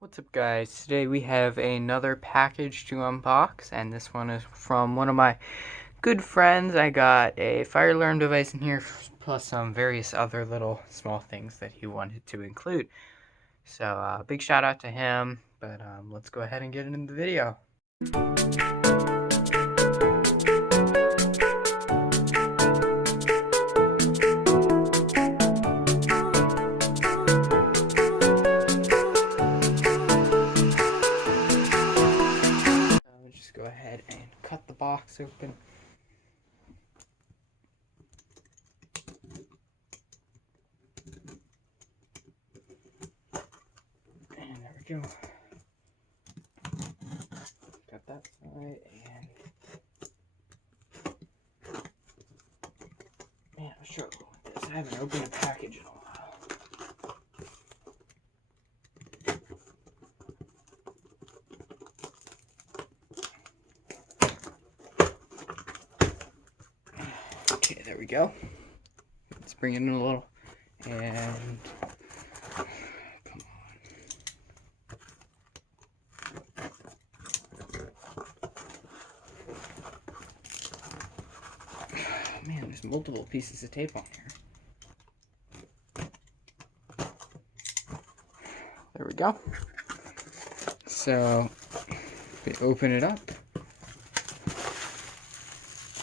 What's up, guys? Today we have another package to unbox, and this one is from one of my good friends. I got a fire alarm device in here, plus some various other little small things that he wanted to include. So big shout out to him, but let's go ahead and get into the video. Just go ahead and cut the box open. And there we go. Got that side, and man, I'm struggling with this. I haven't opened a package in a while. Okay, there we go. Let's bring it in a little, and come on. Man, there's multiple pieces of tape on here. There we go. So, we open it up.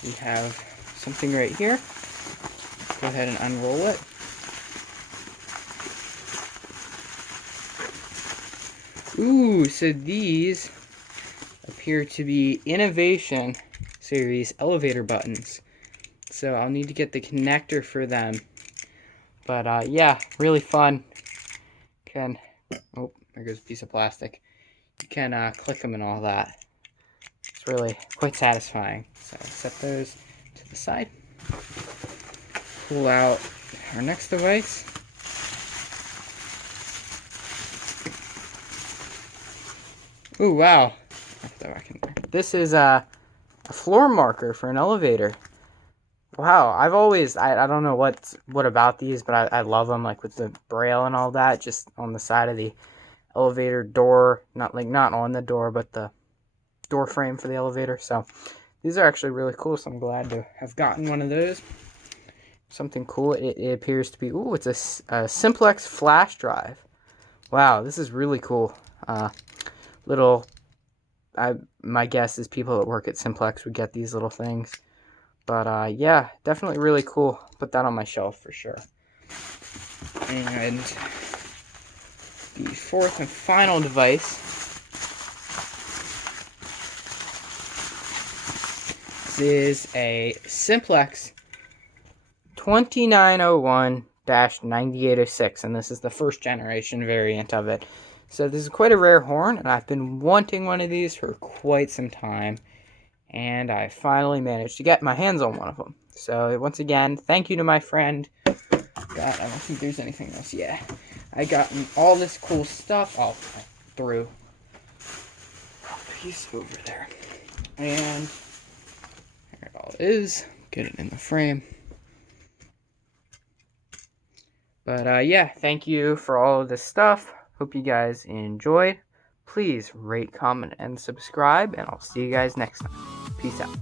We have something right here. Let's go ahead and unroll it. Ooh, so these appear to be Innovation Series elevator buttons. So I'll need to get the connector for them. But yeah, really fun. Oh, there goes a piece of plastic. You can click them and all that. It's really quite satisfying. So set those to the side. Pull out our next device. Ooh, wow. This is a floor marker for an elevator. Wow, I've always, I don't know what about these, but I love them, like with the braille and all that, just on the side of the elevator door, not on the door, but the door frame for the elevator. So these are actually really cool, so I'm glad to have gotten one of those. Something cool. It appears to be, ooh, it's a Simplex flash drive. Wow, this is really cool. My guess is people that work at Simplex would get these little things. But yeah, definitely really cool. Put that on my shelf for sure. And the fourth and final device is a Simplex 2901-9806, and this is the first generation variant of it. So this is quite a rare horn, and I've been wanting one of these for quite some time, and I finally managed to get my hands on one of them. So once again, thank you to my friend. God, I don't think there's anything else. Yeah, I got all this cool stuff. Oh, I threw a piece over there, and there it all is. Get it in the frame. But yeah, thank you for all of this stuff. Hope you guys enjoyed. Please rate, comment, and subscribe, and I'll see you guys next time. Peace out.